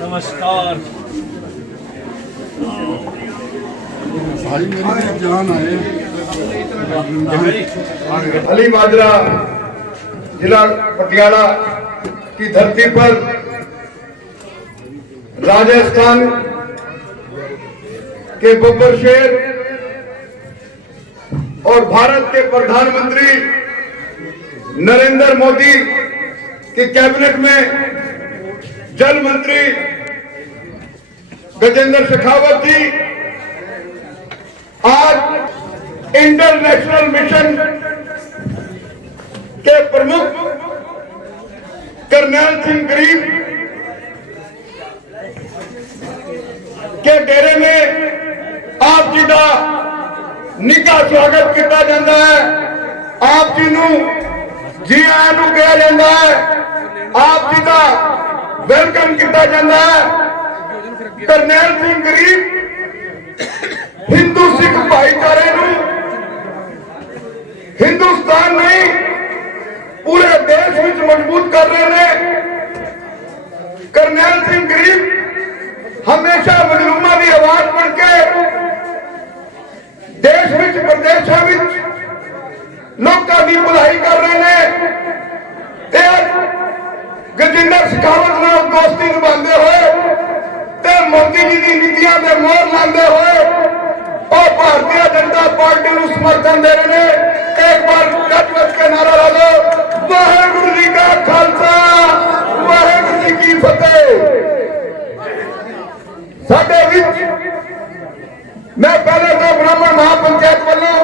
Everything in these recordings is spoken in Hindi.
नमस्कार। अली माजरा जिला पटियाला की धरती पर राजस्थान के बब्बर शेर और भारत के प्रधानमंत्री नरेंद्र मोदी की कैबिनेट में जल मंत्री गजेंद्र शेखावत जी आज इंटरनेशनल मिशन के प्रमुख करनैल सिंह गरीब के डेरे में आप जी का निघा स्वागत किया जाता है। आप जी नूं जी आयां नूं कहा जाता है। आप जी का वेलकम किया जाता है। करनैल सिंह गरीब हिंदू सिख भाईचारे नूं हिंदुस्तान नहीं पूरे देश में मजबूत कर रहे हैं। करनैल सिंह गरीब हमेशा मजलूमा की आवाज बन के देश में प्रदेशों में लोगों की भलाई कर रहे हैं। गजेंद्र शेखावत नाल दोस्ती निभाते हुए मोदी जी की नीतियों में मोहर लाते हुए और भारतीय जनता पार्टी को समर्थन दे रहे हैं। एक बार गजबज के नारा ला लो, वाहेगुरु जी का खालसा वाहेगुरु जी की फतेह। साडे विच मैं पहले तो ब्राह्मण महापंचायत वालों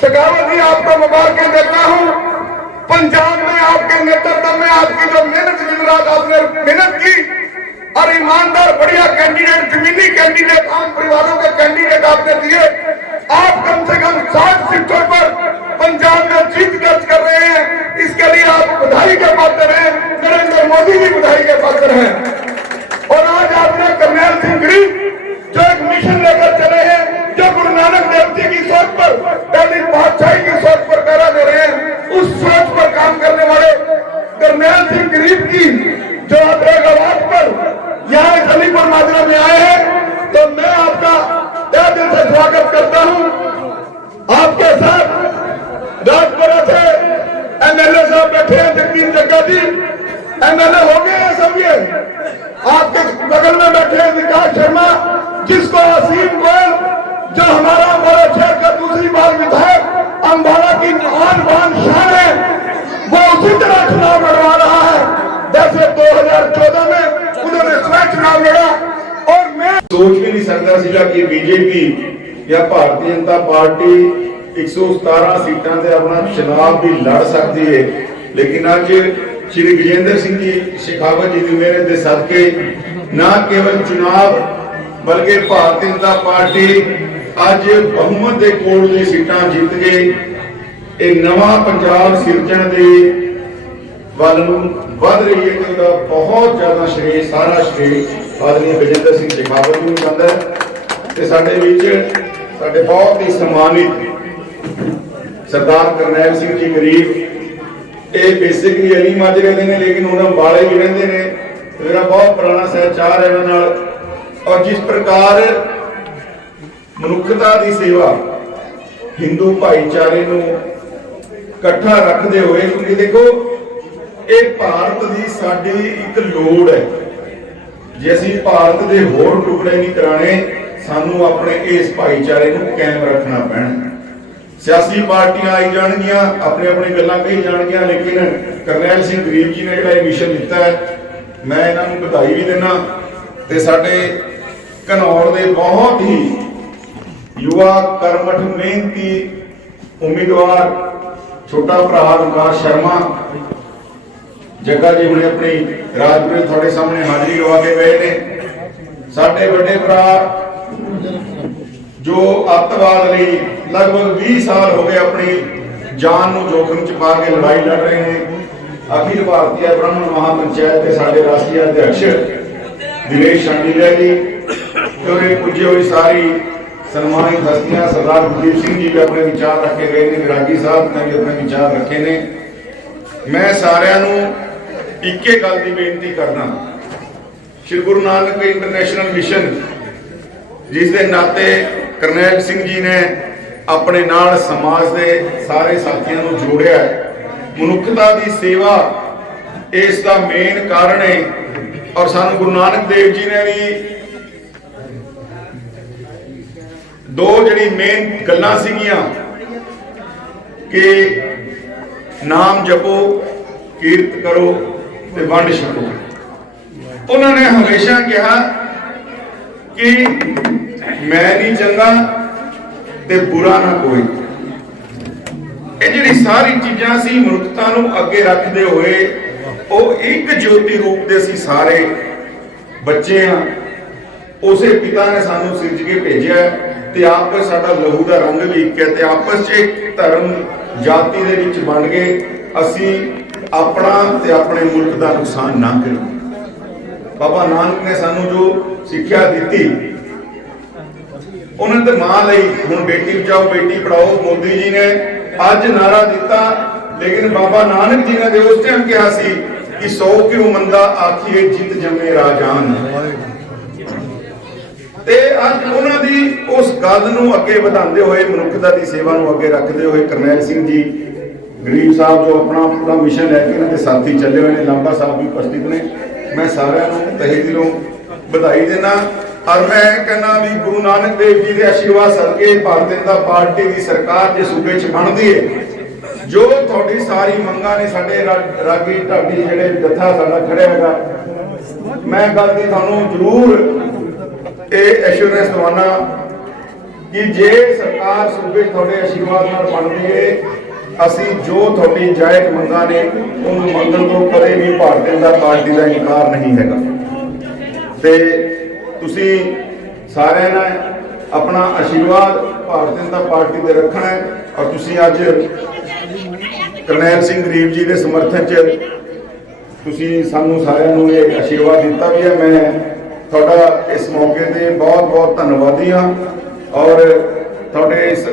शेखावत जी आपको मुबारकें देता हूं। पंजाब में आपके नेतृत्व में आपकी जो मेहनत दिन रात आपने मेहनत की और ईमानदार बढ़िया कैंडिडेट जमीनी कैंडिडेट आम परिवारों के कैंडिडेट आपने दिए। आप कम से कम 60 सीटों पर पंजाब में जीत दर्ज कर रहे हैं। इसके लिए आप बधाई के पात्र हैं। नरेंद्र मोदी जी बधाई के पात्र हैं। और आज आपने करनैल सिंह गरीब जो एक मिशन लेकर चले हैं, जो गुरु नानक देव जी की सोच पर पहली बादशाही की सोच पर पैरा दे रहे हैं, उस सोच पर काम करने वाले करनैल सिंह गरीब की जो आप एक आवाज पर यहाँ इस अलीपुर माजरा में आए हैं, तो मैं आपका तहे दिल से स्वागत करता हूँ। आपके साथ राजपुरा से एमएलए साहब बैठे हैं, जगदीप जग्गा जी एमएलए हो गए हैं सब। ये आपके बगल में बैठे हैं विकास शर्मा, जिसको असीम गोयल जो हमारा शहर का दूसरी बार विधायक अम्बाला की आन बान शान है, वो उसी तरह चुनाव लड़वा रहा है जैसे 2014 में उन्होंने स्वयं चुनाव लड़ा। और मैं सोच भी नहीं सकता सीगा कि बीजेपी या भारतीय जनता पार्टी 117 सीटां से अपना चुनाव भी लड़ सकती है। लेकिन आज श्री गजेंद्र सिंह जी शेखावत जी की मेहनत के सदके न केवल चुनाव बल्कि भारतीय जनता पार्टी आज बहुमत के कोल दी सीटां जीत के एक नवा पंजाब सिरजण दे ਵੱਲ ਨੂੰ ਵਧ ਰਹੀ है। कि बहुत ज्यादा श्रेय सारा श्रेय आदरणीय गजेंद्र सिंह शेखावत ਨੂੰ ਜਾਂਦਾ ਹੈ। ਤੇ ਸਾਡੇ ਵਿੱਚ ਸਾਡੇ बहुत ही सम्मानित सरदार करनैल सिंह जी गरीब ਇਹ बेसिकली अली माजरे ਦੇ ਨੇ, लेकिन ਹੁਣ ਅੰਬਾਲੇ ਵੀ ਰਹਿੰਦੇ ਨੇ। मेरा बहुत पुराना सहचार है उन्हां नाल। और जिस प्रकार मनुखता की सेवा हिंदू भाईचारे ਨੂੰ इकट्ठा रखते हुए, क्योंकि देखो ਇਹ ਭਾਰਤ ਦੀ ਸਾਡੀ ਇੱਕ ਲੋੜ ਹੈ। ਜੇ ਅਸੀਂ ਭਾਰਤ ਦੇ ਹੋਰ ਟੁਕੜੇ ਨਹੀਂ ਕਰਾਣੇ, ਸਾਨੂੰ ਆਪਣੇ ਇਸ ਭਾਈਚਾਰੇ ਨੂੰ ਕਾਇਮ ਰੱਖਣਾ ਪੈਣਾ। सियासी पार्टियां आई जाएंगियां, अपने अपने गल्लां कही जाएंगियां, लेकिन करनैल सिंह गरीब जी ने जिहड़ा मिशन दिता है, मैं इन्हां नूं बधाई भी देना। ते साडे घनौर दे बहुत ही युवा कर्मठ मेहनती उम्मीदवार छोटा भरा विकास शर्मा जग्गा जी हुणे अपनी राजपुरे थोड़े सामने हाजिरी लवा के गए ने। साडे बड़े भरा जो अतवाद लई लगभग 20 साल हो गए अपनी जान नूं जोखिम च पा के लड़ाई लड़ रहे हैं। अखिल भारतीय ब्राह्मण महापंचायत के साडे राष्ट्रीय अध्यक्ष दिनेश शांडिल्या जी और पुजे हुई सारी सन्मानित हस्तियां, सरदार गुरदीप सिंह जी भी अपने विचार रखे गए ने, विरागी साहब ने भी अपने विचार रखे ने। मैं सारिਆਂ ਨੂੰ ਇੱਕੇ ਗੱਲ ਦੀ ਬੇਨਤੀ ਕਰਦਾ, श्री गुरु नानक इंटरनेशनल मिशन जिस दे नाते करनैल सिंह जी ने अपने नाल समाज के सारे साथियों को जोड़िया है। मनुखता की सेवा इसका मेन कारण है। और सानू गुरु नानक देव जी ने भी दो जड़ी मेन गल्लां सीगियां कि नाम जपो, कीर्त करो ते वंड छको। उन्होंने हमेशा कहा कि मैं नहीं चंगा ते बुरा ना कोई। ये जिहड़ी सारी चीज़ां सी मनुखता नूं अगे रखते हुए वो एक ज्योति रूप दे सी सारे बच्चे हाँ। उसे पिता ने सानू सिरज के भेजा ते आपस साडा लहू का रंग भी एक है ते आपस च एक धर्म जाति दे विच बन गए असी अपना ते अपने मुल्क का नुकसान ना करिए। बाबा नानक ने सानू जो सिक्ख्या दी उन्होंने तो मां लई हुण बेटी बचाओ बेटी पढ़ाओ मोदी जी ने अज नारा दिता, लेकिन बाबा नानक जी ने उस टाइम कहा सी कि 100 क्यों मंदा आखिए जित जमे राजान। ते अज उन्हां दी उस गल नूं अगे वधांदे होए मनुखता की सेवा नूं अगे रखते हुए करनैल सिंह जी गरीब साहब जो अपना पूरा मिशन लैके इन्हां दे साथी चले हुए हैं, लांबा साहब भी उपस्थित ने। मैं सारिਆਂ ਨੂੰ तहे दिलों बधाई देना। और मैं कहना भी गुरु नानक देव जी के आशीर्वाद सदके भारतीय जनता पार्टी की सरकार जो सूबे च बनती है, जो थोड़ी सारी मंगा ने साडे रागी ढाडी जिहड़े जत्था साडा खड़िया हैगा, मैं गल दी तुहानूं जरूर ये एश्योरेंस दवाना कि जे सरकार सूबे थोड़े आशीर्वाद नाल बनती है, असी जो थोड़ी जायज मंगा ने उन्होंने मंगण तो कदे भी भारतीय जनता पार्टी का इनकार नहीं हैगा। ते तुसी सारे ने अपना आशीर्वाद भारतीय जनता पार्टी दे रखना है। और तुसी अज करनैल सिंह गरीब जी के समर्थन च तुसी सानू सारिਆਂ ਨੂੰ ये आशीर्वाद दिता भी है। मैं थोड़ा इस मौके ते बहुत बहुत धन्यवादी हाँ। और थोड़े इस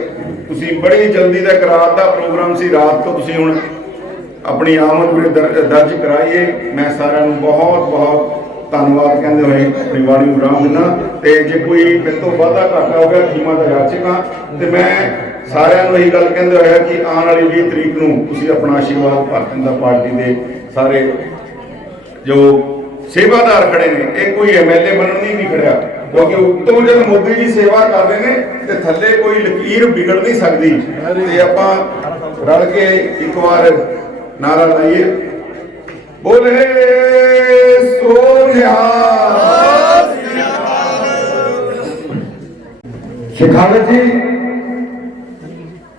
तुसी बड़ी जल्दी का रात का प्रोग्राम सी, रात तो तुसी हुण अपनी आमद उरे दर्ज कराइए। मैं सारिਆਂ ਨੂੰ बहुत बहुत धन्यवाद कहते हुए अपनी वाणी में विराम देना। तो जे कोई मेरे तो वाधा घाटा हो गया खीमा का याचक हाँ, तो मैं सारिਆਂ ਨੂੰ यही गल कहते हुए कि आने वाली 20 तरीक को तुसी अपना आशीर्वाद भारतीय जनता पार्टी के सारे जो सेवादार खड़े ने, एक कोई MLA बनने नहीं खड़िया, क्योंकि उत्तों जब मोदी जी सेवा कर रहे हैं तो थले कोई लकीर बिगड़ नहीं सकती। तो आप रल के एक बार नारा लाइए, बोले सोनिया। शेखावत जी,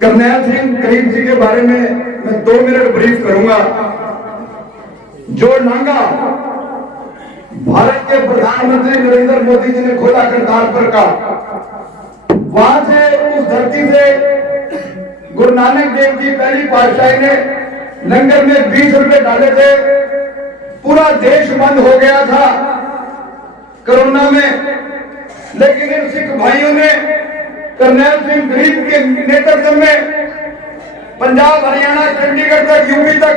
करनैल सिंह गरीब जी के बारे में मैं 2 मिनट ब्रीफ करूंगा। जो नांगा भारत के प्रधानमंत्री नरेंद्र मोदी जी ने खोला करतारपुर का, वहां से उस धरती से गुरु नानक देव जी पहली पातशाही ने लंगर में 20 रुपए डाले थे। पूरा देश बंद हो गया था कोरोना में, लेकिन इन सिख भाइयों ने करनैल सिंह गरीब के नेतृत्व में पंजाब, हरियाणा, चंडीगढ़ तक, यूपी तक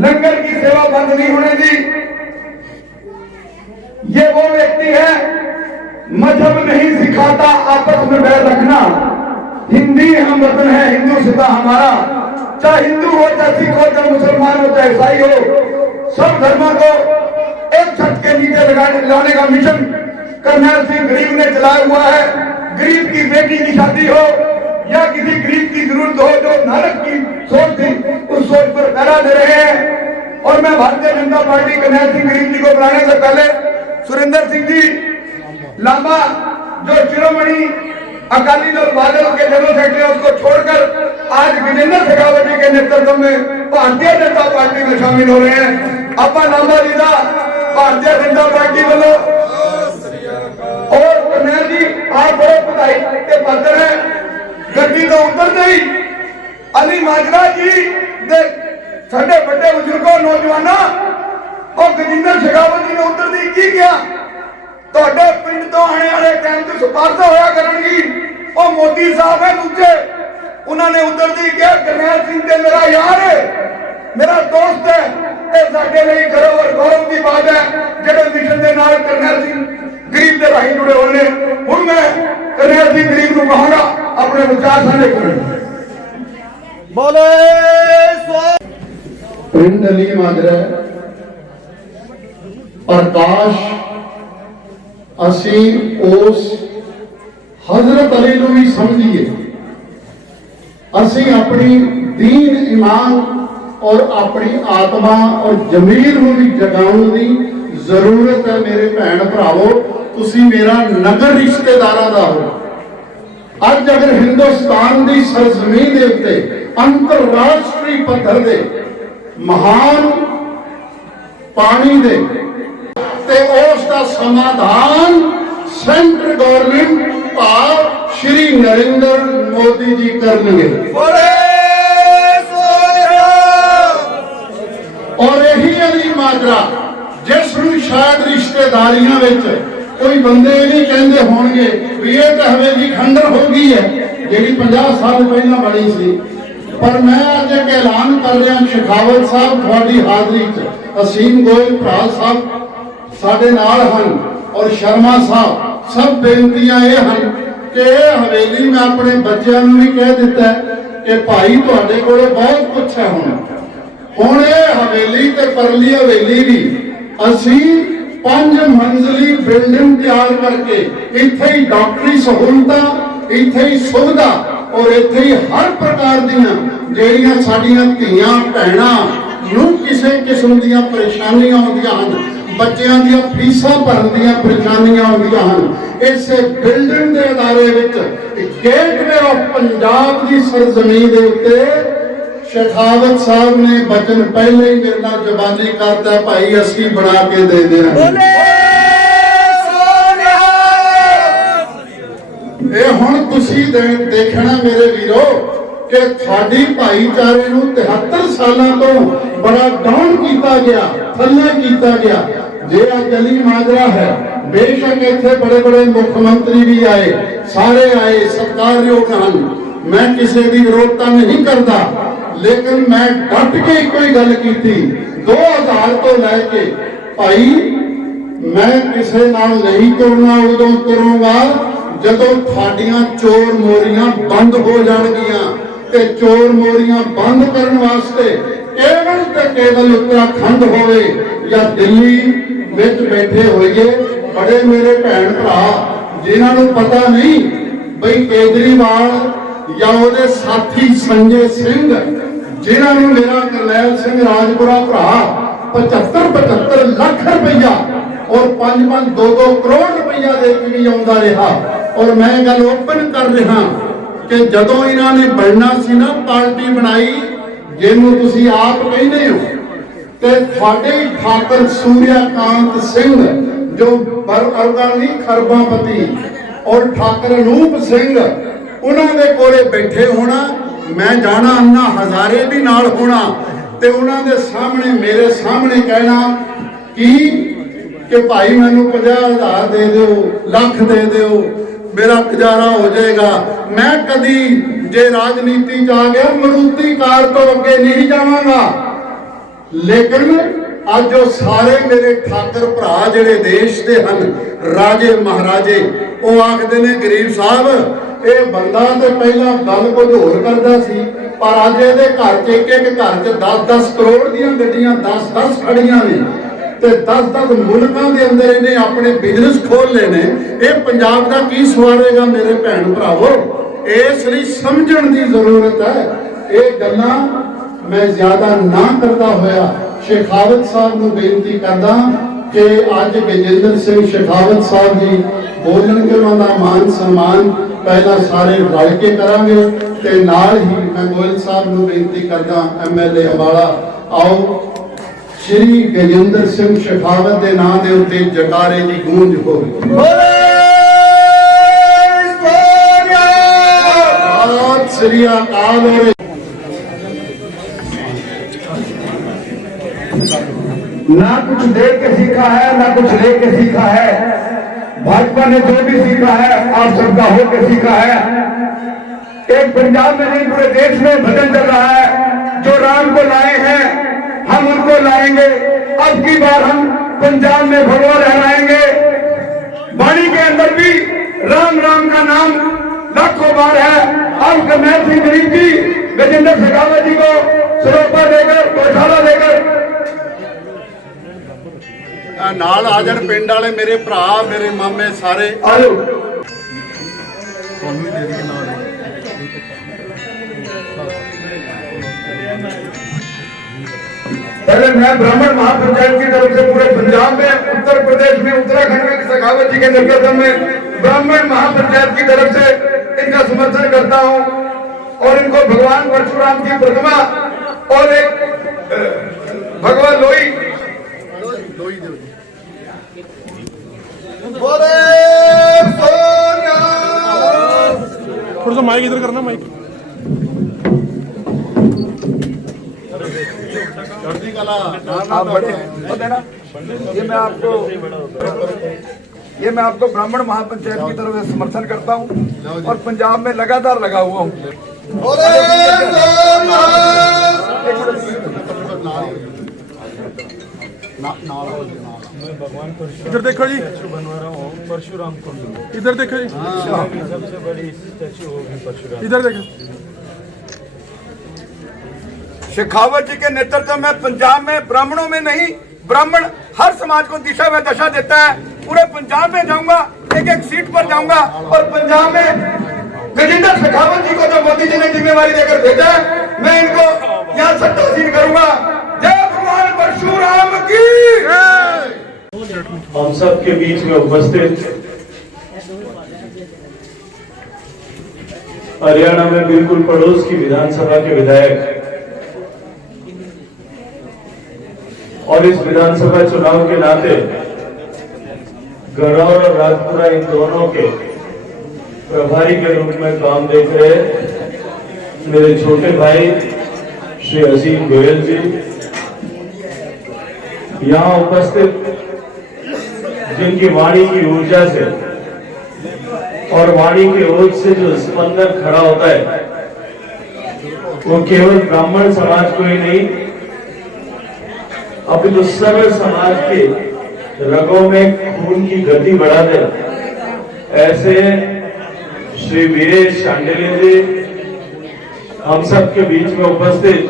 लंगर की सेवा बंद नहीं होने दी। ये वो व्यक्ति है, मजहब नहीं सिखाता आपस में बैर रखना। हिंदी हम वतन है, हिंदू सिता हमारा, चाहे हिंदू हो, चाहे सिख हो, चाहे मुसलमान हो, चाहे ईसाई हो, सब धर्मों को एक छत के नीचे लाने का मिशन करनैल सिंह गरीब ने चलाया हुआ है। गरीब की बेटी की शादी हो, या किसी गरीब की जरूरत हो जो नानक की सोच थी उस सोच पर पहरा दे रहे हैं। और मैं भारतीय जनता पार्टी करनैल सिंह गरीब जी को बुलाने से पहले सुरेंद्र सिंह जी लांबा जो शिरोमणि अकाली दल बादल के जनरल सेक्रेटरी उसको छोड़कर आज विजेंद्र शेखावत जी के नेतृत्व में भारतीय जनता पार्टी में शामिल हो रहे हैं। आपा लांबा जी का भारतीय जनता पार्टी वालों और करनैल जी आप बड़े बधाई के पात्र हैं। गड्डी तो उतरते ही अली माजरा जी दे साडे बड़े बुजुर्गों नौजवानों और गजेंद्र शेखावत जी ने उतरती की किया ਤੁਹਾਡੇ ਪਿੰਡ ਤੋਂ ਆने वाले टाइम ਤੇ ਸਿਫਾਰਸ਼ ਹੋਇਆ ਕਰਨਗੀ ਉਹ ਮੋਦੀ ਸਾਹਿਬ ਹੈ ਦੂਜੇ ਉਹਨਾਂ ਨੇ ਉਤਰਦੀ ਕਿਹਾ ਕਰਨੈਲ ਸਿੰਘ ਤੇ ਮੇਰਾ ਯਾਰ ਹੈ ਮੇਰਾ ਦੋਸਤ ਹੈ ਇਹ ਸਾਡੇ ਲਈ ਗਰਵ ਔਰ ਗੌਰਵ ਦੀ ਬਾਤ ਹੈ ਜਿਹੜੇ ਮਿਸ਼ਨ ਦੇ ਨਾਲ ਕਰਨੈਲ ਸਿੰਘ ਗਰੀਬ ਦੇ ਰਾਹੀਂ ਜੁੜੇ ਹੋਏ ਨੇ। ਹੁਣ ਮੈਂ ਕਰਨੈਲ ਸਿੰਘ ਗਰੀਬ ਨੂੰ ਕਹਾਂਗਾ ਆਪਣੇ ਵਿਚਾਰ ਸਾਂਝੇ ਕਰਨ। ਬੋਲੇ ਸੋ ਪਿੰਡ ਅਲੀ ਮਾਜਰਾ ਪ੍ਰਕਾਸ਼ ਅਸੀਂ ਉਸ हजरत अली ਨੂੰ ਵੀ ਸਮਝੀਏ। ਅਸੀਂ ਆਪਣੀ दीन ईमान और अपनी आत्मा और जमीर ਨੂੰ ਵੀ जगाਉਣ ਦੀ ਜ਼ਰੂਰਤ ਹੈ। ਮੇਰੇ ਭੈਣ ਭਰਾਵੋ ਤੁਸੀਂ ਮੇਰਾ ਨਗਰ ਰਿਸ਼ਤੇਦਾਰਾਂ ਦਾ ਹੋ। ਅੱਜ ਅਗਰ ਹਿੰਦੁਸਤਾਨ ਦੀ ਸਰਜ਼ਮੀਨ ਦੇ ਉੱਤੇ ਅੰਤਰਰਾਸ਼ਟਰੀ ਪੱਧਰ ਦੇ ਮਹਾਨ ਪਾਣੀ ਦੇ ਤੇ ਉਸ ਦਾ ਸਮਾਧਾਨ सेंट्रल गवर्नमेंट भाव श्री नरेंद्र मोदी जी करनगे और यही अली माजरा जिस शायद रिश्तेदारियां विच कोई बंदे नहीं कहते होंगे भी ये तो हवेली खंडर हो गई है जी 50 साल पहला बनी सी। पर मैं अज एक ऐलान कर रहा शेखावत साहब थोड़ी हाजरी असीम गोयल भरा साहब साडे नाल हन और शर्मा साहब सब बेनतियां ये हैं कि हवेली मैं अपने बच्चों भी कह दिता है कि भाई तुहाडे कोले बहुत कुछ है। हुण ये हवेली ते परली हवेली भी असी 5 मंजिली बिल्डिंग तैयार करके इत्थे ही डॉक्टरी सहूलतां इत्थे ही सुविधा और इत्थे ही हर प्रकार दियां जेड़ियां साडियां धीआं भैणां नूं किसी किस्म दियां परेशानियां आउंदियां हन बच्चों दी फीसां भरन दी परेशानियां आउंदियां हन इस बिल्डिंग के अदारे विच गेटवे ऑफ पंजाब की सरजमीन के उत्ते शेखावत साहब ने बचन पहले ही मेरे नाल जबानी करता भाई असी बना के दे देंगे। ये हुण तुसीं देखना मेरे वीरो कि थाडी भाईचारे नूं 73 सालों तो बड़ा डाउन किया गया थल्ले किया गया। जे अली माजरा है बेशक इत्थे बड़े बड़े मुख्यमंत्री भी आए सारे आए सत्कारयोग हन मैं किसी की विरोधता नहीं करता लेकिन मैं डट के कोई गल की 2000 तो लैके भाई मैं किसी नाल नहीं तुरना उदों तुरूंगा जदों थाडियां चोर मोरियां बंद हो जाणगियां ते चोर मोरियां बंद करने वास्ते केवल ते केवल उत्तराखंड होवे या दिल्ली विच बैठे होइए बड़े मेरे भैन भरा जिन्हां नूं पता नहीं बई केजरीवाल या उहदे साथी संजय सिंह जिन्हां नूं मेरा करनैल सिंह राजपुरा भरा 75 लाख रुपया और 5-5 2-2 करोड़ रुपया दे के भी आउंदा रहा। और मैं गल ओपन कर रहा कि जदों इन्हां ने बनना सी ना पार्टी बनाई जिन्हों तुसीं आप कहते हो ते तुहाडे ठाकर सूर्यकांत सिंह जो अरगानी खरबापति और ठाकर अनूप सिंह उन्होंने कोले बैठे होना मैं जाना अन्ना हजारे भी नाल होना ते उन्होंने सामने मेरे सामने कहना कि भाई मैनू 50,000 दे दो लख दे दो मेरा गुजारा हो जाएगा। मैं कदी जे राजनीति च आ गया मरूती कार तो अगे नहीं जावांगा लेकिन अज जो सारे मेरे ठाकर भरा जिहड़े देश दे हन राजे महाराजे वो आखदे ने गरीब साहब ये बंदा तो पहला गल कुछ होर करदा सी पर अज इहदे घर च एक घर च 10-10 करोड़ दीयां गड्डियां 10-10 खड़ियां ने ते 10-10 मुल्कां दे अंदर इन्हें अपने बिजनेस खोल लेने ये पंजाब दा की सवारेगा मेरे भैन भरावो। ਇਸ ਲਈ ਸਮਝਣ ਦੀ ਜ਼ਰੂਰਤ ਹੈ। ਇਹ ਗੱਲਾਂ ਮੈਂ ਜ਼ਿਆਦਾ ਨਾ ਕਰਦਾ ਹੋਇਆ ਸ਼ੇਖਾਵਤ ਸਾਹਿਬ ਨੂੰ ਬੇਨਤੀ ਕਰਦਾ ਕਿ ਅੱਜ ਗਜਿੰਦਰ ਸਿੰਘ ਸ਼ੇਖਾਵਤ ਸਾਹਿਬ ਜੀ ਬੋਲਣਗੇ, ਉਹਨਾਂ ਦਾ ਮਾਨ ਸਨਮਾਨ ਪਹਿਲਾਂ ਸਾਰੇ ਰਲ ਕੇ ਕਰਾਂਗੇ ਤੇ ਨਾਲ ਹੀ ਮੈਂ ਗੋਇਲ ਸਾਹਿਬ ਨੂੰ ਬੇਨਤੀ ਕਰਦਾ MLA ਅੰਬਾਲਾ, ਆਓ ਸ਼੍ਰੀ ਗਜਿੰਦਰ ਸਿੰਘ ਸ਼ੇਖਾਵਤ ਦੇ ਨਾਂ ਦੇ ਉੱਤੇ ਜਕਾਰੇ ਦੀ ਗੂੰਜ ਹੋਵੇ। ਬੋਲੇ ਸੋਨਿਆ ਸਤਿ ਸ੍ਰੀ ਅਕਾਲ। ना कुछ दे के सीखा है ना कुछ ले के सीखा है। भाजपा ने जो भी सीखा है आप सबका हो के सीखा है। एक पंजाब में नहीं पूरे देश में भजन चल रहा है, जो राम को लाए हैं हम उनको लाएंगे। अब की बार हम पंजाब में भगवा लहराएंगे। वाणी के अंदर भी राम राम का नाम लाखों बार है। अब कमैल सिंह गरीब जी गजेंद्र शेखावत जी को सरोपा देकर गौशाला देकर ਨਾਲ ਆ ਜਾਣ ਪਿੰਡ ਵਾਲੇ ਮੇਰੇ ਭਰਾ ਮੇਰੇ ਮਾਮੇ ਸਾਰੇ। आलो। पहले मैं ब्राह्मण महापंचायत की तरफ से पूरे पंजाब में, उत्तर प्रदेश में, उत्तराखंड में शेखावत जी के नेतृत्व में ब्राह्मण महापंचायत की तरफ से इनका समर्थन करता हूं और इनको भगवान परशुराम की प्रतिमा और एक भगवान लोई बोले सोनिया थोड़ा सा माइक इधर करना, माइक आप बड़े देना। ये मैं आपको ब्राह्मण महापंचायत की तरफ से समर्थन करता हूँ और पंजाब में लगातार लगा हुआ हूँ। बोले सोनिया इधर देखो जी, बनवा रहा हूँ परशुराम कुंड। इधर देखो जी, सबसे बड़ी स्टैचू होगी परशुराम। इधर देखो। शेखावत जी के नेतृत्व में पंजाब में ब्राह्मणों में नहीं, ब्राह्मण हर समाज को दिशा व दशा देता है। पूरे पंजाब में जाऊंगा, एक एक सीट पर जाऊंगा और पंजाब में गजेंद्र शेखावत जी को जो मोदी जी ने जिम्मेवारी देकर भेजा है, मैं इनको यहाँ सत्तासीन करूंगा। जय भगवान परशुराम की। हम सब के बीच में उपस्थित हरियाणा में बिल्कुल पड़ोस की विधानसभा के विधायक और इस विधानसभा चुनाव के नाते गढ़ौर और राजपुरा इन दोनों के प्रभारी के रूप में काम देख रहे मेरे छोटे भाई श्री असीम गोयल जी, यहाँ उपस्थित जिनकी वाणी की ऊर्जा से और वाणी के ओज से जो स्पंदन खड़ा होता है वो केवल ब्राह्मण समाज को ही नहीं, अभी तो सर्व समाज के रगों में खून की गति बढ़ा दे। ऐसे श्री वीरेश शांडिल्य जी हम सब के बीच में उपस्थित,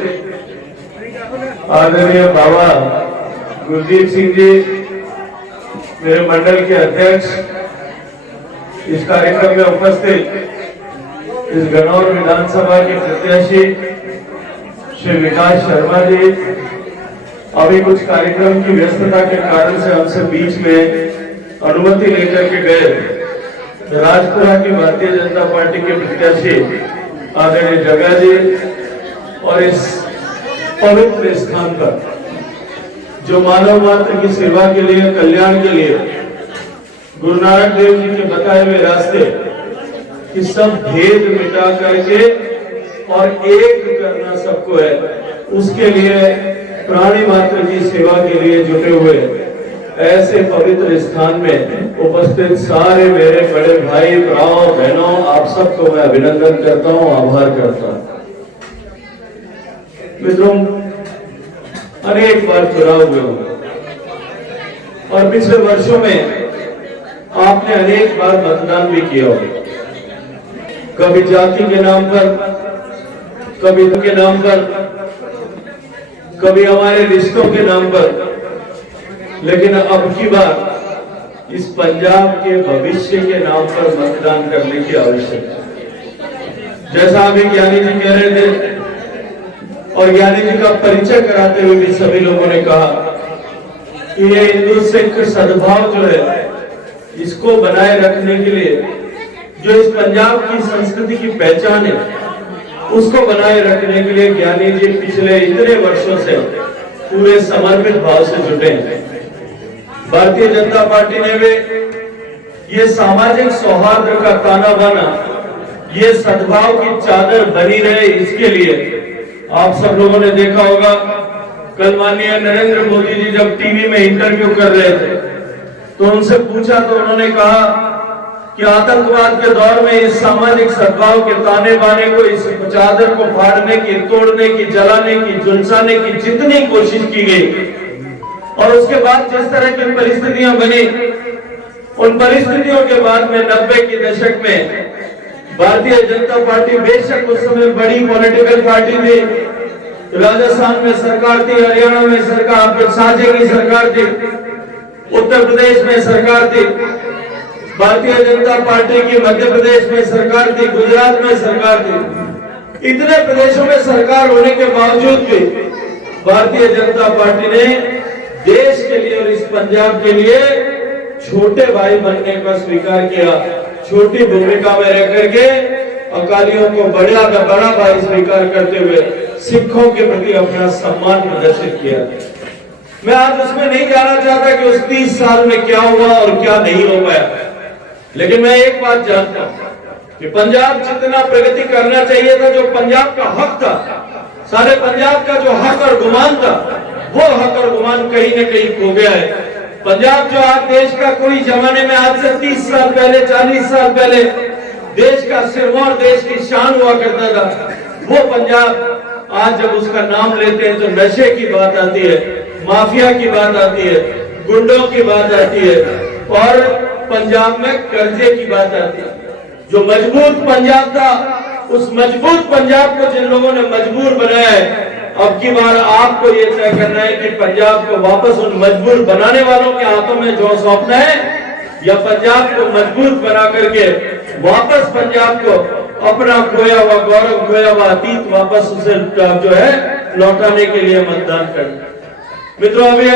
आदरणीय बाबा गुरदीप सिंह जी मेरे मंडल के अध्यक्ष, इस कार्यक्रम में उपस्थित इस गणौर विधानसभा के प्रत्याशी श्री विकास शर्मा जी अभी कुछ कार्यक्रम की व्यस्तता के कारण से हमसे बीच में अनुमति लेकर के गए राजपुरा की भारतीय जनता पार्टी के प्रत्याशी आदरणीय जगा जी, और इस पवित्र स्थान पर जो मानव मात्र की सेवा के लिए, कल्याण के लिए गुरु नानक देव जी के बताए हुए रास्ते कि सब भेद मिटा करके और एक करना सबको है, उसके लिए प्राणी मात्र की सेवा के लिए जुटे हुए ऐसे पवित्र स्थान में उपस्थित सारे मेरे बड़े भाई भराओं बहनों, आप सबको मैं अभिनंदन करता हूं, आभार करता हूं। मित्रों, अनेक बार चुनाव हुए और पिछले वर्षों में आपने अनेक बार मतदान भी किया होगा, कभी जाति के नाम पर, कभी के नाम पर, कभी हमारे रिश्तों के नाम पर, लेकिन अब की बार इस पंजाब के भविष्य के नाम पर मतदान करने की आवश्यकता है। जैसा अभी ज्ञानी जी कह रहे थे और ज्ञानी जी का परिचय कराते हुए भी सभी लोगों ने कहा कि ये हिंदू सिख सद्भाव जो है इसको बनाए रखने के लिए जो इस पंजाब की संस्कृति की पहचान है उसको बनाए रखने के लिए ज्ञानी जी पिछले इतने वर्षों से पूरे समर्पित भाव से जुटे हैं। भारतीय जनता पार्टी ने भी ये सामाजिक सौहार्द का ताना बाना, ये सद्भाव की चादर बनी रहे, इसके लिए आप सब लोगों ने देखा होगा कल माननीय नरेंद्र मोदी जी जब टीवी में इंटरव्यू कर रहे थे तो उनसे पूछा तो उन्होंने कहा कि आतंकवाद के दौर में इस सामाजिक सद्भाव के ताने बाने को, इस चादर को फाड़ने की, तोड़ने की, जलाने की, झुलसाने की जितनी कोशिश की गई और उसके बाद जिस तरह की परिस्थितियां बनी, उन परिस्थितियों के बाद में 90 के दशक में भारतीय जनता पार्टी बेशक उस समय बड़ी पॉलिटिकल पार्टी थी, राजस्थान में सरकार थी, हरियाणा में सरकार, साझे की सरकार थी, उत्तर प्रदेश में सरकार थी, भारतीय जनता पार्टी की मध्य प्रदेश में सरकार थी, गुजरात में सरकार थी। इतने प्रदेशों में सरकार होने के बावजूद भी भारतीय जनता पार्टी ने देश के लिए और इस पंजाब के लिए छोटे भाई बनने का स्वीकार किया, छोटी भूमिका में रह करके अकालियों को बड़ा भाई स्वीकार करते हुए सिखों के प्रति अपना सम्मान प्रदर्शित किया। मैं आज उसमें नहीं जाना चाहता कि उस 30 साल में क्या हुआ और क्या नहीं हो पाया, लेकिन मैं एक बात जानता हूं कि पंजाब जितना प्रगति करना चाहिए था, जो पंजाब का हक था, सारे पंजाब का जो हक और गुमान था, वो हक और गुमान कहीं न कहीं खो गया है। पंजाब जो आज देश का कोई जमाने में आज से 30 साल पहले, 40 साल पहले देश का सिरमौर, देश की शान हुआ करता था, वो पंजाब आज जब उसका नाम लेते हैं तो नशे की बात आती है, माफिया की बात आती है, गुंडों की बात आती है और पंजाब में कर्जे की बात आती है। जो मजबूत पंजाब था, उस मजबूत पंजाब को जिन लोगों ने मजबूर बनाया है, अब की बार आपको ये तय करना है कि पंजाब को वापस उन मजबूर बनाने वालों के हाथों में जो सौंपना है या पंजाब को मजबूत बना करके वापस पंजाब को अपना खोया हुआ गौरव, खोया हुआ अतीत वापस उसे जो है लौटाने के लिए मतदान करना। मित्रों, अभी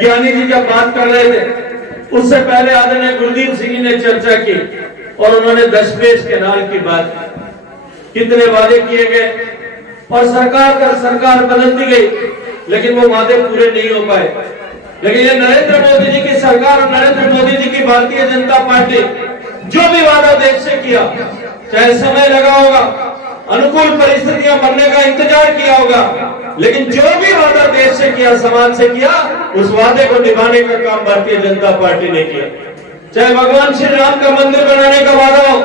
ज्ञानी जी जब बात कर रहे थे उससे पहले आदरणीय गुरदीप सिंह ने चर्चा की और उन्होंने दशमेश कैनाल की बात की। कितने वादे किए गए और सरकार बदलती गई, लेकिन वो वादे पूरे नहीं हो पाए। लेकिन ये नरेंद्र मोदी जी की सरकार और नरेंद्र मोदी जी की भारतीय जनता पार्टी जो भी वादा देश से किया, चाहे समय लगा होगा, अनुकूल परिस्थितियां बनने का इंतजार किया होगा, लेकिन जो भी वादा देश से किया, समाज से किया, उस वादे को निभाने का काम भारतीय जनता पार्टी ने किया। चाहे भगवान श्री राम का मंदिर बनाने का वादा हो,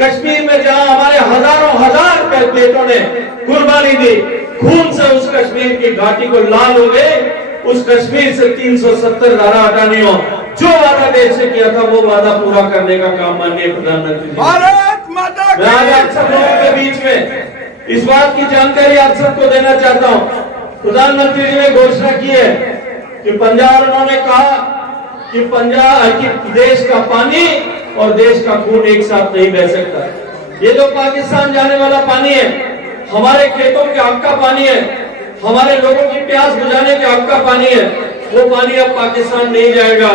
कश्मीर में जहां हमारे हजारों हजार बेटों ने कुर्बानी दी, खून से उस कश्मीर की घाटी को लाल हो गए, उस कश्मीर से 370 धारा हटानी हो, जो वादा देश से किया था वो वादा पूरा करने का काम माननीय प्रधानमंत्री जी। भारत माता की। मैं आज आप सब लोगों के बीच में इस बात की जानकारी आप सबको देना चाहता हूँ। प्रधानमंत्री जी ने घोषणा की है कि पंजाब, उन्होंने कहा कि पंजाब की देश का पानी और देश का खून एक साथ नहीं बह सकता। ये जो पाकिस्तान जाने वाला पानी है, हमारे खेतों के हक का पानी है, हमारे लोगों की प्यास बुझाने के हक का पानी है, वो पानी अब पाकिस्तान नहीं जाएगा।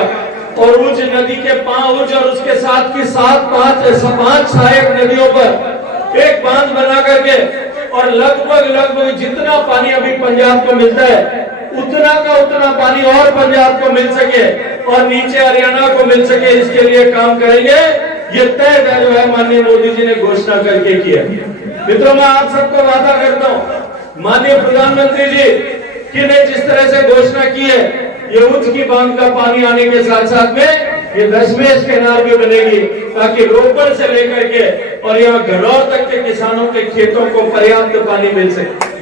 और उच्च नदी के 5 और उसके साथ की 5 सहायक नदियों पर एक बांध बना करके और लगभग जितना पानी अभी पंजाब को मिलता है उतना का उतना पानी और पंजाब को मिल सके और नीचे हरियाणा को मिल सके, इसके लिए काम करेंगे। ये तय जो है माननीय मोदी जी ने घोषणा करके किया। मित्रों, मैं आप सबको वादा करता हूँ, माननीय प्रधानमंत्री जी की ने जिस तरह से घोषणा की है, ये उच्च की बांध का पानी आने के साथ साथ में ये दशमेश कैनाल भी बनेगी, ताकि रोपड़ से लेकर के और यहाँ घरौर तक के किसानों के खेतों को पर्याप्त पानी मिल सके।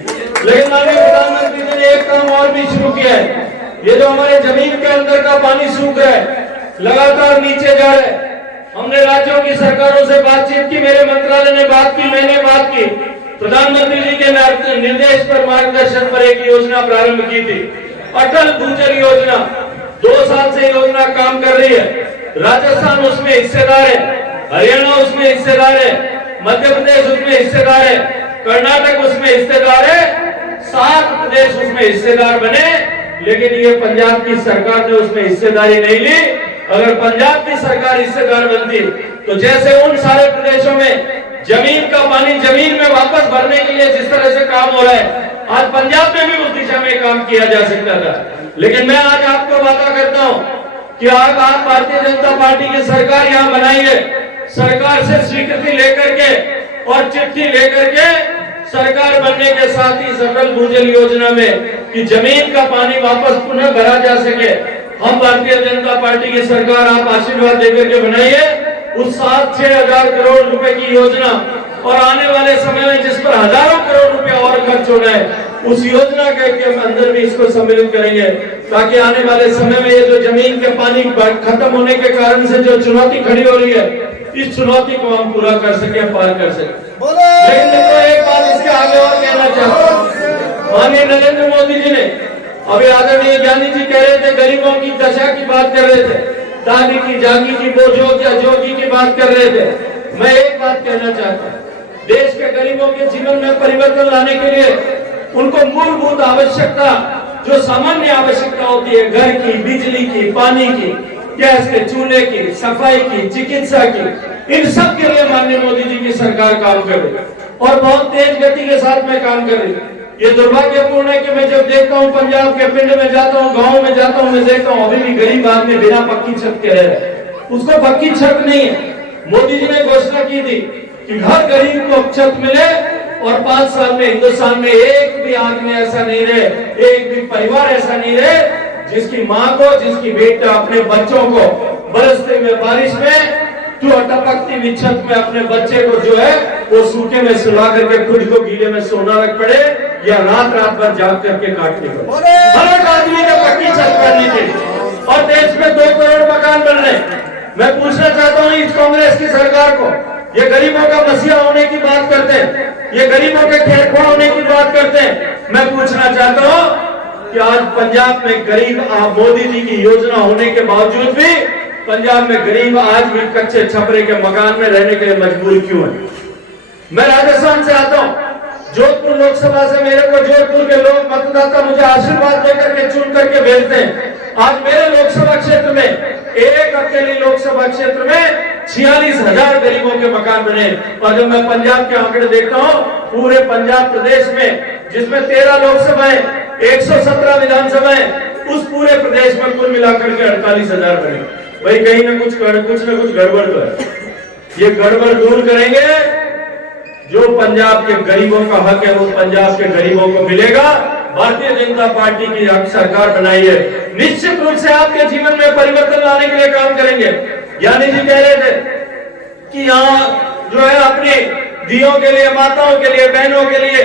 लेकिन माननीय प्रधानमंत्री जी ने एक काम और भी शुरू किया है। ये जो हमारे जमीन के अंदर का पानी सूख रहा है, लगातार नीचे जा रहा है, हमने राज्यों की सरकारों से बातचीत की, मेरे मंत्रालय ने बात की, मैंने बात की, प्रधानमंत्री जी के निर्देश पर, मार्गदर्शन पर एक योजना प्रारंभ की थी, अटल भूजल योजना। 2 साल से योजना काम कर रही है। राजस्थान उसमें हिस्सेदार है, हरियाणा उसमें हिस्सेदार है, मध्य प्रदेश उसमें हिस्सेदार है, कर्नाटक उसमें हिस्सेदार है, 7 प्रदेश उसमें हिस्सेदार बने, लेकिन ये पंजाब की सरकार ने उसमें हिस्सेदारी नहीं ली। अगर पंजाब की सरकार हिस्सेदार बनती तो जैसे उन सारे प्रदेशों में जमीन का पानी जमीन में वापस भरने के लिए जिस तरह से काम हो रहा है, आज पंजाब में भी उस दिशा में काम किया जा सकता था। लेकिन मैं आज आपको वादा करता हूं कि आज आप भारतीय जनता पार्टी की सरकार यहां बनाएंगे, सरकार से स्वीकृति लेकर के और चिट्ठी लेकर के सरकार बनने के साथ ही सकल भूजल योजना में कि जमीन का पानी वापस पुनः भरा जा सके, हम भारतीय जनता पार्टी की सरकार आप आशीर्वाद देकर के बनाइए। उस 7-6 हजार करोड़ रुपए की योजना और आने वाले समय में जिस पर हजारों करोड़ रुपए और खर्च हो रहे हैं, उस योजना के अंदर भी इसको सम्मिलित करेंगे, ताकि आने वाले समय में ये जो जमीन के पानी खत्म होने के कारण से जो चुनौती खड़ी हो रही है, इस चुनौती को हम पूरा कर सके, पार कर सके। लेकिन तो एक बात इसके आगे और कहना चाहता हूँ, माननीय नरेंद्र मोदी जी ने अभी आदरणीय ज्ञानी जी कह रहे थे, गरीबों की दशा की बात कर रहे थे, दादी की जागी की जोगी की बात कर रहे थे। मैं एक बात कहना चाहता हूँ, देश के गरीबों के जीवन में परिवर्तन लाने के लिए उनको मूलभूत आवश्यकता, जो सामान्य आवश्यकता होती है, घर की, बिजली की, पानी की, गैस के चूल्हे की, सफाई की, चिकित्सा की, इन सब के लिए माननीय मोदी जी की सरकार काम कर रही है और बहुत तेज गति के साथ में काम कर रही है। ये दुर्भाग्यपूर्ण है कि मैं जब देखता हूँ पंजाब के पिंड में जाता हूँ, गाँव में जाता हूँ, मैं देखता हूँ अभी भी गरीब आदमी बिना पक्की छत के रह रहे, उसको पक्की छत नहीं है। मोदी जी ने घोषणा की थी कि हर गरीब को छत मिले और 5 साल में हिंदुस्तान में एक भी आदमी ऐसा नहीं रहे, एक भी परिवार ऐसा नहीं रहे जिसकी माँ को, जिसकी बेटा अपने बच्चों को बरसते में बारिश में तो टपकती हुई छत में अपने बच्चे को जो है वो सूखे में सुला करके खुद को गीले में सोना रख पड़े या रात भर जाग करके काटने पड़े। हर एक आदमी ने पक्की छत करनी चाहिए और देश में 2 करोड़ मकान बन रहे। मैं पूछना चाहता हूँ इस कांग्रेस की सरकार को, ये गरीबों का मसीहा होने की बात करते हैं, ये गरीबों के खेरखोर होने की बात करते हैं। मैं पूछना चाहता हूँ कि आज पंजाब में गरीब मोदी जी की योजना होने के बावजूद भी पंजाब में गरीब आज भी कच्चे छपरे के मकान में रहने के लिए मजबूर क्यों है? मैं राजस्थान से आता हूँ, जोधपुर लोकसभा से मेरे को जोधपुर के लोग मतदाता मुझे आशीर्वाद देकर के चुन करके भेजते हैं। आज मेरे लोकसभा क्षेत्र में, एक अकेले लोकसभा क्षेत्र में 46,000 गरीबों के मकान बने। और जब मैं पंजाब के आंकड़े देखता हूँ, पूरे पंजाब प्रदेश में जिसमें 13 लोकसभाएं, 117 विधानसभाएं, उस पूरे प्रदेश में कुल मिलाकर के 48,000 बने। भाई कहीं ना कुछ गड़बड़ तो है। ये गड़बड़ दूर करेंगे, जो पंजाब के गरीबों का हक है वो पंजाब के गरीबों को मिलेगा। भारतीय जनता पार्टी की सरकार बनाई है, निश्चित रूप से आपके जीवन में परिवर्तन लाने के लिए काम करेंगे। ज्ञानी जी कह रहे थे कि यहाँ जो है अपनी दियों के लिए, माताओं के लिए, बहनों के लिए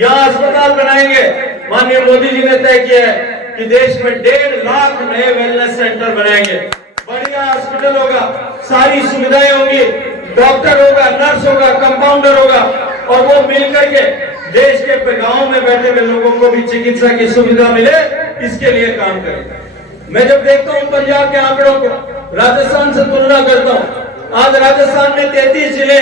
यहाँ अस्पताल बनाएंगे। माननीय मोदी जी ने तय किया है कि देश में 1.5 लाख नए वेलनेस सेंटर बनाएंगे। बढ़िया हॉस्पिटल होगा, सारी सुविधाएं होंगी, डॉक्टर होगा, नर्स होगा, कंपाउंडर होगा और वो मिलकर के देश के गांव में बैठे हुए लोगों को भी चिकित्सा की सुविधा मिले, इसके लिए काम करेंगे। मैं जब देखता हूँ पंजाब के आंकड़ों को राजस्थान से तुलना करता हूँ, आज राजस्थान में 33 जिले,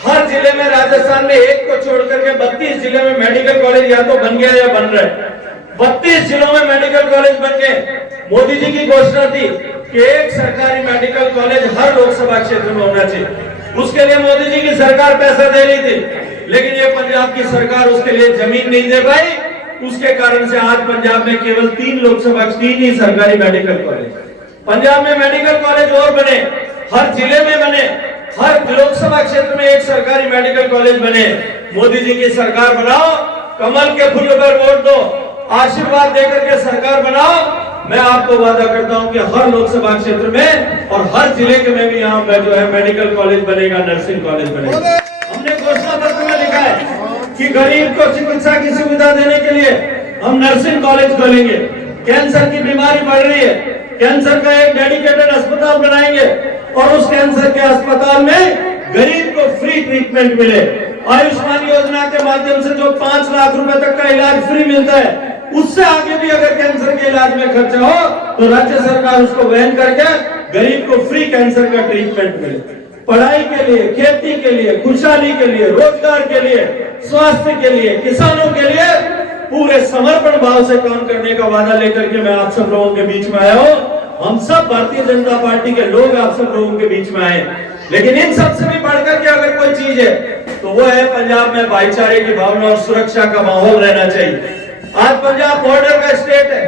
हर जिले में राजस्थान में एक को छोड़ करके 32 जिले में मेडिकल कॉलेज या तो बन गया या बन रहा है। 32 जिलों में मेडिकल कॉलेज बन गए। मोदी जी की घोषणा थी कि एक सरकारी मेडिकल कॉलेज हर लोकसभा क्षेत्र में होना चाहिए। उसके लिए मोदी जी की सरकार पैसा दे रही थी, लेकिन ये पंजाब की सरकार उसके लिए जमीन नहीं दे पाई। उसके कारण से आज पंजाब में केवल 3 ही सरकारी मेडिकल कॉलेज। पंजाब में मेडिकल कॉलेज और बने, हर जिले में बने, हर लोकसभा क्षेत्र में एक सरकारी मेडिकल कॉलेज बने। मोदी जी की सरकार बनाओ, कमल के फूल पर वोट दो, आशीर्वाद देकर के सरकार बनाओ। मैं आपको वादा करता हूं कि हर लोकसभा क्षेत्र में और हर जिले के में भी यहाँ पे जो है मेडिकल कॉलेज बनेगा, नर्सिंग कॉलेज बनेगा। हमने घोषणा पत्र में लिखा है कि गरीब को चिकित्सा की सुविधा देने के लिए हम नर्सिंग कॉलेज खोलेंगे। कैंसर की बीमारी बढ़ रही है, कैंसर का एक डेडिकेटेड अस्पताल बनाएंगे और उस कैंसर के अस्पताल में गरीब को फ्री ट्रीटमेंट मिले। आयुष्मान योजना के माध्यम से जो 5 लाख रुपए तक का इलाज फ्री मिलता है, उससे आगे भी अगर कैंसर के इलाज में खर्चा हो तो राज्य सरकार उसको वहन करके गरीब को फ्री कैंसर का ट्रीटमेंट मिले। पढ़ाई के लिए, खेती के लिए, खुशहाली के लिए, रोजगार के लिए, स्वास्थ्य के लिए, किसानों के लिए पूरे समर्पण भाव से काम करने का वादा लेकर के मैं आप सब लोगों के बीच में आया हूं। हम सब भारतीय जनता पार्टी के लोग आप सब लोगों के बीच में आए, लेकिन इन सब से भी बढ़कर के अगर कोई चीज है तो वो है पंजाब में भाईचारे की भावना और सुरक्षा का माहौल रहना चाहिए। आज पंजाब बॉर्डर का स्टेट है।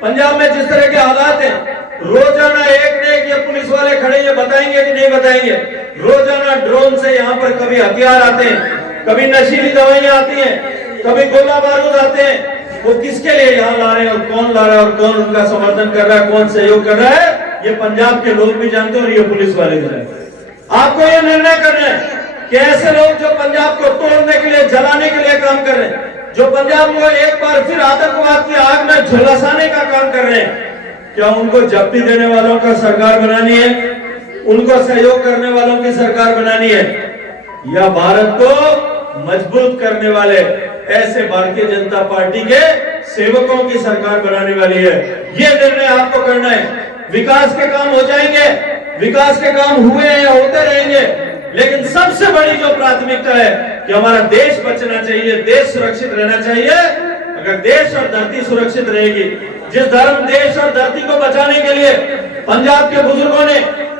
पंजाब में जिस तरह के हालात हैं, रोजाना एक न एक ये पुलिस वाले खड़े ये बताएंगे कि नहीं बताएंगे। रोजाना ड्रोन से यहाँ पर कभी हथियार आते हैं, कभी नशीली दवाइयां आती हैं, कभी गोला बारूद आते हैं। वो किसके लिए यहाँ ला रहे हैं और कौन ला रहा है और कौन उनका समर्थन कर रहा है, कौन सहयोग कर रहा है, ये पंजाब के लोग भी जानते हैं और ये पुलिस वाले भी जानते हैं। आपको ये निर्णय करना है कि ऐसे लोग जो पंजाब को तोड़ने के लिए, जलाने के लिए काम कर रहे हैं, जो पंजाब को एक बार फिर आतंकवाद की आग में झुलसाने का काम कर रहे हैं, क्या उनको जब्ती देने वालों का सरकार बनानी है, उनको सहयोग करने वालों की सरकार बनानी है, या भारत को मजबूत करने वाले ऐसे भारतीय जनता पार्टी के सेवकों की सरकार बनाने वाली है? ये निर्णय आपको करना है। विकास के काम हो जाएंगे, विकास के काम हुए हैं या होते रहेंगे, लेकिन सबसे बड़ी जो प्राथमिकता है कि हमारा देश बचना चाहिए, देश सुरक्षित रहना चाहिए। अगर देश और धरती सुरक्षित रहेगी, जिस धर्म, देश और धरती को बचाने के लिए पंजाब के बुजुर्गों ने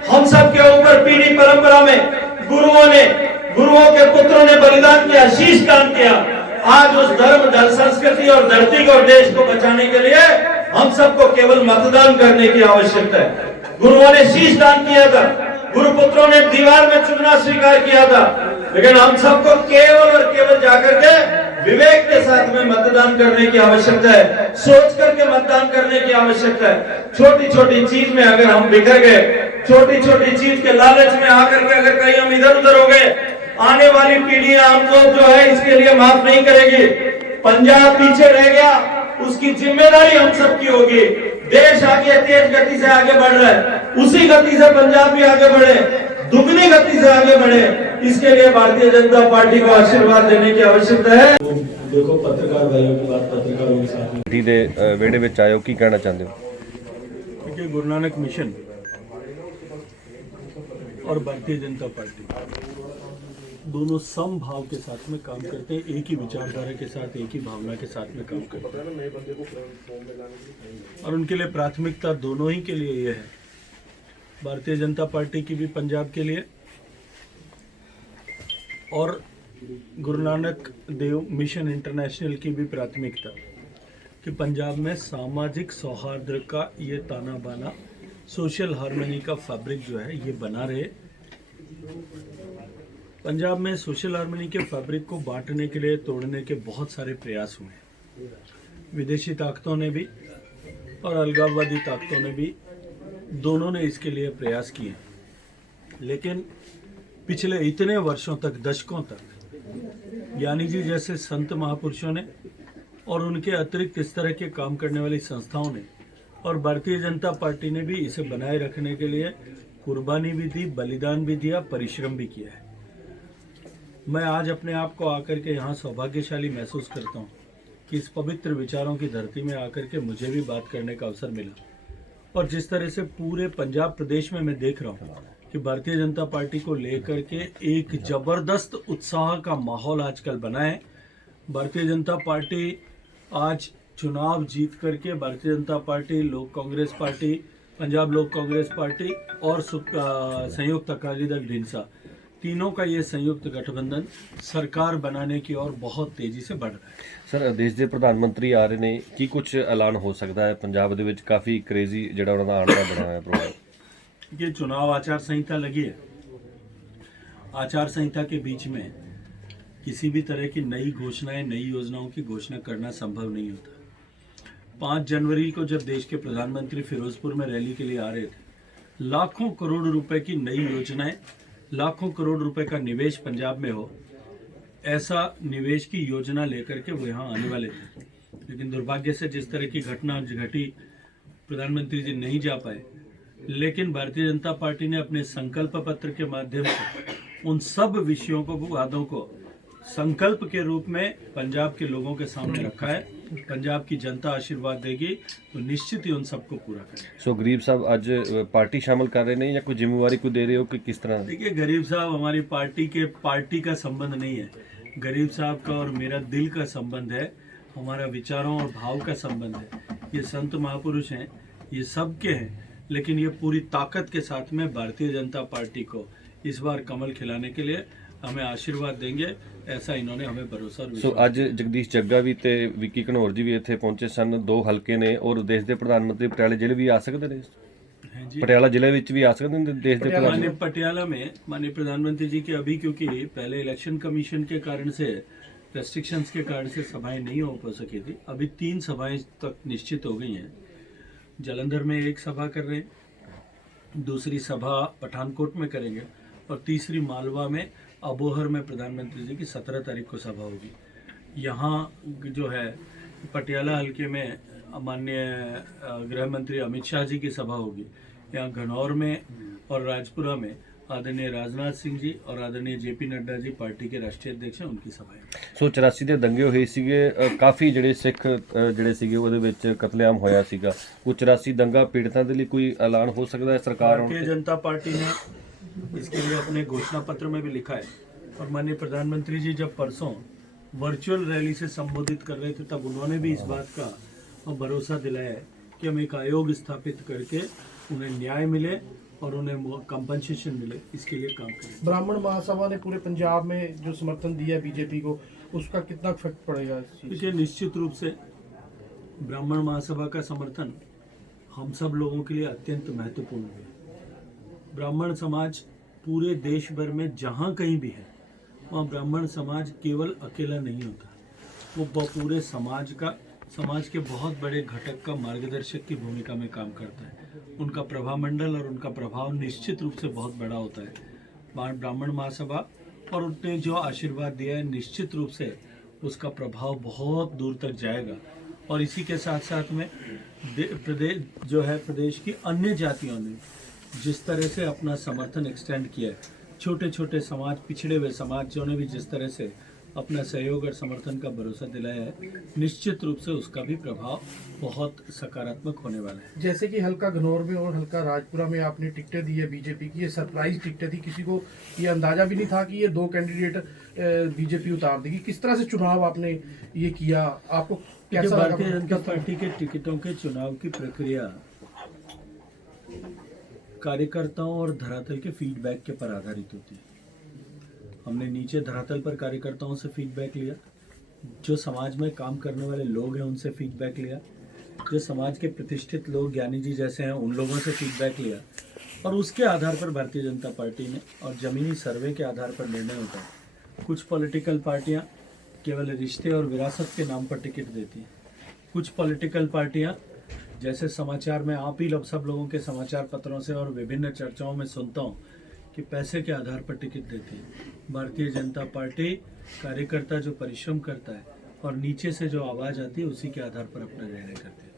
हम सब के ऊपर पीढ़ी परंपरा में गुरुओं के पुत्रों ने बलिदान किया, शीश दान किया, आज उस धर्म, संस्कृति और धरती को, देश को बचाने के लिए हम सबको केवल मतदान करने की आवश्यकता है। गुरुओं ने शीश दान किया था, गुरुपुत्रों ने दीवार में चुनना स्वीकार किया था, लेकिन हम सबको केवल और केवल जाकर के विवेक के साथ में मतदान करने की आवश्यकता है, सोच करके मतदान करने की आवश्यकता है। छोटी छोटी चीज में अगर हम बिखर गए, छोटी छोटी चीज के लालच में आकर के अगर कहीं हम इधर उधर हो गए, आने वाली पीढ़ियां हमको जो है इसके लिए माफ नहीं करेगी। पंजाब पीछे रह गया, उसकी जिम्मेदारी हम सबकी होगी। देश आगे तेज गति से आगे बढ़ रहा है, उसी गति से पंजाब भी आगे बढ़े, दुगनी गति से आगे बढ़े, इसके लिए भारतीय जनता पार्टी को आशीर्वाद देने की आवश्यकता है। देखो पत्रकार भाइयों की बात पत्रकारों के साथ ਦੇ ਵਿਹੜੇ ਵਿੱਚ ਆਇਓ, ਕੀ ਕਹਿਣਾ ਚਾਹੁੰਦੇ ਹੋ? देखिए, गुरु नानक मिशन और भारतीय जनता पार्टी दोनों समभाव के साथ में काम करते हैं, एक ही विचारधारा के साथ, एक ही भावना के साथ में काम करते हैं, और उनके लिए प्राथमिकता दोनों ही के लिए यह है, भारतीय जनता पार्टी की भी पंजाब के लिए और गुरु नानक देव मिशन इंटरनेशनल की भी प्राथमिकता कि पंजाब में सामाजिक सौहार्द का ये ताना बाना, सोशल हार्मनी का फैब्रिक जो है ये बना रहे। पंजाब में सोशल हार्मनी के फैब्रिक को बांटने के लिए, तोड़ने के बहुत सारे प्रयास हुए, विदेशी ताकतों ने भी और अलगाववादी ताकतों ने भी, दोनों ने इसके लिए प्रयास किए, लेकिन पिछले इतने वर्षों तक, दशकों तक ज्ञानी जी जैसे संत महापुरुषों ने और उनके अतिरिक्त इस तरह के काम करने वाली संस्थाओं ने और भारतीय जनता पार्टी ने भी इसे बनाए रखने के लिए कुर्बानी भी दी, बलिदान भी दिया, परिश्रम भी किया है। मैं आज अपने आप को आकर के यहाँ सौभाग्यशाली महसूस करता हूँ कि इस पवित्र विचारों की धरती में आकर के मुझे भी बात करने का अवसर मिला, और जिस तरह से पूरे पंजाब प्रदेश में मैं देख रहा हूँ कि भारतीय जनता पार्टी को लेकर के एक जबरदस्त उत्साह का माहौल आजकल बना है। भारतीय जनता पार्टी आज चुनाव जीत करके, भारतीय जनता पार्टी, लोक कांग्रेस पार्टी, पंजाब लोक कांग्रेस पार्टी और संयुक्त अकाली दल ढींसा, तीनों का ये संयुक्त गठबंधन सरकार बनाने की ओर बहुत तेजी से बढ़ रहा है। ਸਰ, ਦੇਸ਼ ਦੇ ਪ੍ਰਧਾਨ ਮੰਤਰੀ ਆ ਰਹੇ ਨੇ, ਕੀ ਕੁਝ ਐਲਾਨ ਹੋ ਸਕਦਾ ਹੈ? ਪੰਜਾਬ ਦੇ ਵਿੱਚ ਕਾਫੀ ਕ੍ਰੇਜ਼ੀ ਜਿਹੜਾ ਉਹਨਾਂ ਦਾ ਆਉਣ ਦਾ ਬਣਾ ਹੋਇਆ ਪ੍ਰੋਗਰਾਮ। ये चुनाव आचार संहिता लगी है, आचार संहिता के बीच में किसी भी तरह की नई घोषणाएं, नई योजनाओं की घोषणा करना संभव नहीं होता। 5 जनवरी को जब देश के प्रधानमंत्री फिरोजपुर में रैली के लिए आ रहे थे, लाखों करोड़ रुपए की नई योजनाएं, लाखों करोड़ रुपए का निवेश पंजाब में हो, ऐसा निवेश की योजना लेकर के वो यहाँ आने वाले थे, लेकिन दुर्भाग्य से जिस तरह की घटना घटी, प्रधानमंत्री जी नहीं जा पाए। लेकिन भारतीय जनता पार्टी ने अपने संकल्प पत्र के माध्यम से उन सब विषयों को, वादों को संकल्प के रूप में पंजाब के लोगों के सामने रखा है। पंजाब की जनता आशीर्वाद देगी तो निश्चित ही उन सबको पूरा करेंगे। सो गरीब साहब आज पार्टी शामिल कर रहे नहीं या कोई जिम्मेवारी को दे रहे हो कि किस तरह? देखिए, गरीब साहब हमारी पार्टी का संबंध नहीं है। गरीब साहब का और मेरा दिल का संबंध है, हमारा विचारों और भाव का संबंध है। ये संत महापुरुष हैं, ये सबके हैं, लेकिन ये पूरी ताकत के साथ में भारतीय जनता पार्टी को इस बार कमल खिलाने के लिए हमें आशीर्वाद देंगे, ऐसा इन्होंने हमें भरोसा और सो विश्वास ਅੱਜ ਜਗਦੀਸ਼ ਜੱਗਾ ਵੀ ਤੇ ਵਿੱਕੀ ਘਨੌਰ ਜੀ ਵੀ ਇੱਥੇ ਪਹੁੰਚੇ ਸਨ। 2 ਹਲਕੇ ਨੇ ਔਰ ਦੇਸ਼ ਦੇ ਪ੍ਰਧਾਨ ਮੰਤਰੀ ਪਟਿਆਲੇ ਜ਼ਿਲ੍ਹੇ ਵੀ ਆ ਸਕਦੇ ਨੇ, हैं जी। ਪਟਿਆਲਾ ਜ਼ਿਲ੍ਹੇ ਵਿੱਚ ਵੀ ਆ ਸਕਦੇ ਨੇ ਦੇਸ਼ ਦੇ ਪ੍ਰਧਾਨ माननीय पटियाला में माननीय प्रधानमंत्री जी की अभी, क्योंकि पहले इलेक्शन कमीशन के कारण से रेस्ट्रिक्शंस के कारण से सभाएं नहीं हो सकी थी, अभी 3 सभाएं तक निश्चित हो गई हैं। जालंधर में एक सभा कर रहे हैं, दूसरी सभा पठानकोट में करेंगे और तीसरी मालवा में अबोहर में प्रधानमंत्री जी की 17 तारीख को सभा होगी। यहाँ जो है पटियाला हल्के में माननीय गृह मंत्री अमित शाह जी की सभा होगी। यहाँ घनौर में और राजपुरा में आदरणीय राजनाथ सिंह जी और आदरणीय जेपी नड्डा जी पार्टी के राष्ट्रीय अध्यक्ष हैं, उनकी सभाएं। ਸੋ 84 ਦੇ ਦੰਗੇ ਹੋਏ ਸੀਗੇ, ਕਾਫੀ ਜਿਹੜੇ ਸਿੱਖ ਜਿਹੜੇ ਸੀਗੇ ਉਹਦੇ ਵਿੱਚ ਕਤਲੇਆਮ ਹੋਇਆ ਸੀਗਾ। ਉਹ 84 ਦੰਗਾ ਪੀੜਤਾਂ ਦੇ ਲਈ ਕੋਈ ਐਲਾਨ ਹੋ ਸਕਦਾ ਹੈ ਸਰਕਾਰ भारतीय जनता पार्टी ने इसके लिए अपने घोषणा पत्र में भी लिखा है, और माननीय प्रधानमंत्री जी जब परसों वर्चुअल रैली से संबोधित कर रहे थे तब उन्होंने भी इस बात का भरोसा दिलाया है कि हम एक आयोग स्थापित करके उन्हें न्याय मिले और उन्हें कंपनसेशन मिले, इसके लिए काम करें। ब्राह्मण महासभा ने पूरे पंजाब में जो समर्थन दिया बीजेपी को, उसका कितना इफेक्ट पड़ेगा इस चीज़? देखिए, निश्चित रूप से ब्राह्मण महासभा का समर्थन हम सब लोगों के लिए अत्यंत महत्वपूर्ण है। ब्राह्मण समाज पूरे देश भर में जहाँ कहीं भी है, वहाँ ब्राह्मण समाज केवल अकेला नहीं होता, वो पूरे समाज के बहुत बड़े घटक का मार्गदर्शक की भूमिका में काम करता है। उनका प्रभामंडल और उनका प्रभाव निश्चित रूप से बहुत बड़ा होता है। ब्राह्मण महासभा और उनने जो आशीर्वाद दिया है, निश्चित रूप से उसका प्रभाव बहुत दूर तक जाएगा। और इसी के साथ साथ में प्रदेश की अन्य जातियों ने जिस तरह से अपना समर्थन एक्सटेंड किया है, छोटे छोटे समाज, पिछड़े हुए समाजों ने भी जिस तरह से अपना सहयोग और समर्थन का भरोसा दिलाया है, निश्चित रूप से उसका भी प्रभाव बहुत सकारात्मक होने वाला है। जैसे कि हल्का घनौर में और हल्का राजपुरा में आपने टिकटें दी है बीजेपी की, ये सरप्राइज टिकटें थी, किसी को ये अंदाजा भी नहीं था कि ये 2 कैंडिडेट बीजेपी उतार देगी। किस तरह से चुनाव आपने ये किया, आपको कैसा लगा? भारतीय जनता पार्टी के टिकटों के चुनाव की प्रक्रिया कार्यकर्ताओं और धरातल के फीडबैक के पर आधारित होती है। हमने नीचे धरातल पर कार्यकर्ताओं से फीडबैक लिया, जो समाज में काम करने वाले लोग हैं उनसे फीडबैक लिया, जो समाज के प्रतिष्ठित लोग ज्ञानी जी जैसे हैं उन लोगों से फीडबैक लिया, और उसके आधार पर भारतीय जनता पार्टी ने और ज़मीनी सर्वे के आधार पर निर्णय होता है। कुछ पॉलिटिकल पार्टियां केवल रिश्ते और विरासत के नाम पर टिकट देती हैं, कुछ पॉलिटिकल पार्टियां जैसे समाचार में आप ही सब लोगों के समाचार पत्रों से और विभिन्न चर्चाओं में सुनता हूँ कि पैसे के आधार पर टिकट देती है। भारतीय जनता पार्टी कार्यकर्ता जो परिश्रम करता है और नीचे से जो आवाज़ आती है उसी के आधार पर अपना निर्णय करती है।